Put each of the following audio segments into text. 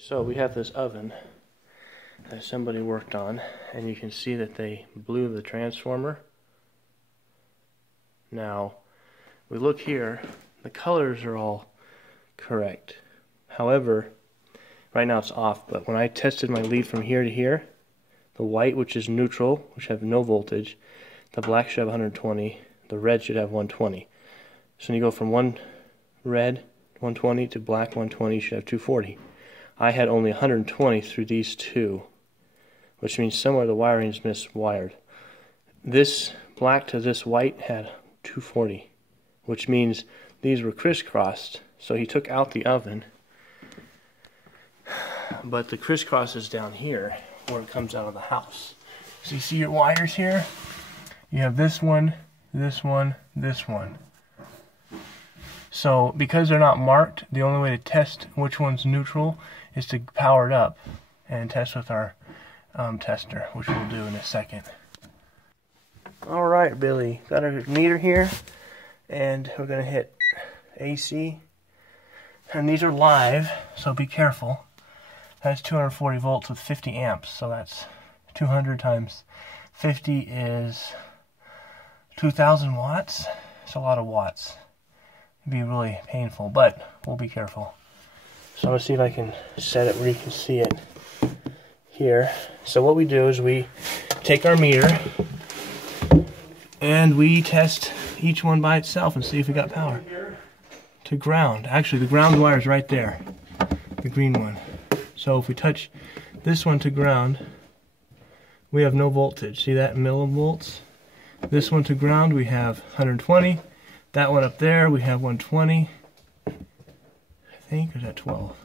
So we have this oven that somebody worked on, and you can see that they blew the transformer. Now, we look here, the colors are all correct. However, right now it's off, but when I tested my lead from here to here, the white, which is neutral, which have no voltage, the black should have 120, the red should have 120. So when you go from one red 120 to black 120, you should have 240. I had only 120 through these two, which means somewhere the wiring is miswired. This black to this white had 240, which means these were crisscrossed. So he took out the oven, but the crisscross is down here where it comes out of the house. So you see your wires here? You have this one, this one, this one. So because they're not marked, the only way to test which one's neutral is to power it up and test with our tester, which we'll do in a second. Alright, Billy, got our meter here, and we're going to hit AC. And these are live, so be careful. That's 240 volts with 50 amps, so that's 200 times 50 is 2,000 watts. It's a lot of watts. It'd be really painful, but we'll be careful. So I'm going to see if I can set it where you can see it here. So what we do is we take our meter and we test each one by itself and see if we got power. To ground. Actually, the ground wire is right there, the green one. So if we touch this one to ground, we have no voltage. See that, millivolts? This one to ground, we have 120. That one up there, we have 120. I think, or is that 12?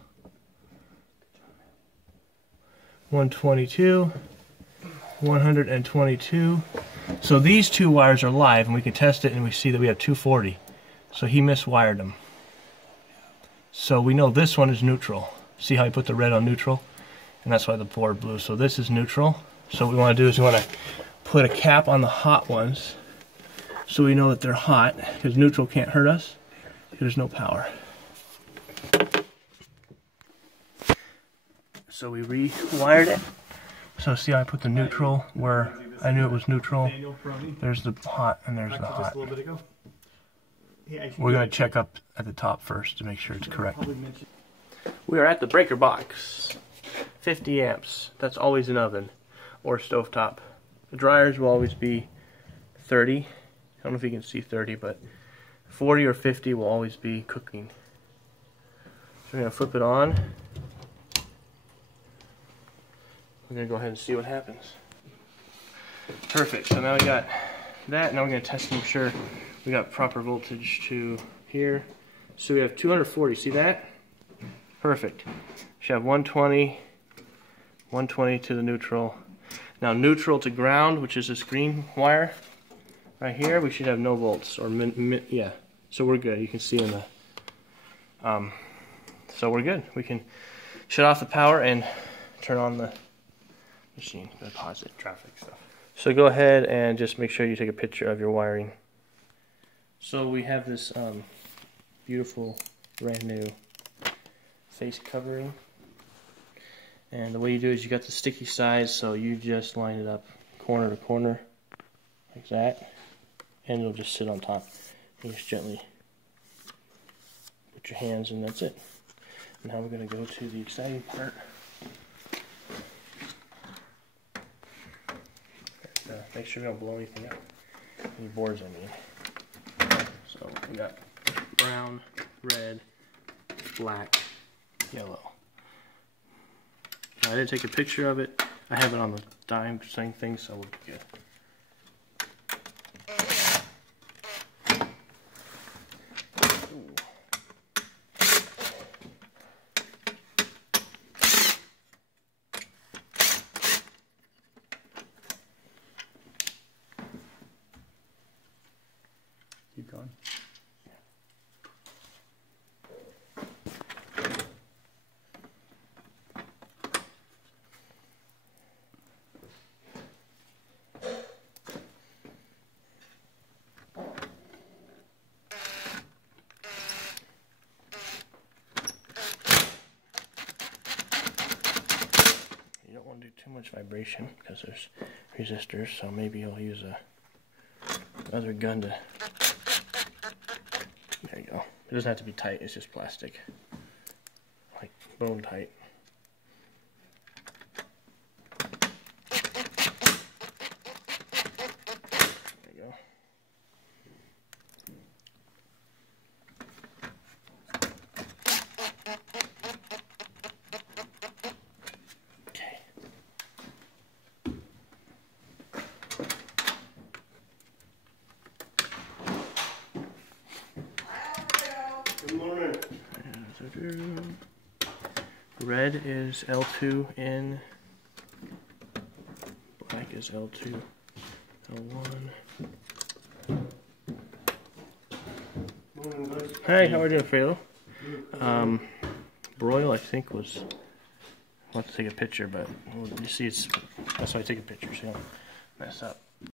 122. 122. So these two wires are live, and we can test it, and we see that we have 240. So he miswired them. So we know this one is neutral. See how he put the red on neutral? And that's why the board blew. So this is neutral. So what we want to do is we want to put a cap on the hot ones so we know that they're hot, because neutral can't hurt us. There's no power. So we rewired it. So see how I put the neutral where I knew it was neutral? There's the hot and there's the hot. We're going to check up at the top first to make sure it's correct. We are at the breaker box. 50 amps. That's always an oven or stovetop. The dryers will always be 30. I don't know if you can see 30, but 40 or 50 will always be cooking. So we're going to flip it on. We're going to go ahead and see what happens. Perfect. So now we got that. Now we're going to test to make sure we got proper voltage to here. So we have 240. See that? Perfect. Should have 120, 120 to the neutral. Now neutral to ground, which is this green wire right here, we should have no volts, or yeah. So we're good. You can see in the so we're good. We can shut off the power and turn on the machine. Go pause it. Traffic stuff. So go ahead and just make sure you take a picture of your wiring. So we have this beautiful brand new face covering, and the way you do is you got the sticky sides, so you just line it up corner to corner like that, and it'll just sit on top. You just gently put your hands, and that's it. Now we're going to go to the exciting part. Make sure we don't blow anything up, any boards I mean. So we got brown, red, black, yellow. Now, I didn't take a picture of it. I have it on the dime thing, so we'll be good. Keep going. do too much vibration because there's resistors, so maybe I'll use a other gun to. There you go. It doesn't have to be tight, it's just plastic. Like bone tight. There you go. Okay. Good morning. Red is L2 in, black is L2, L1. Hey, how are you doing, Fredo? Broil, I think, was, I'll have to take a picture, but you see that's why I take a picture, so you don't mess up.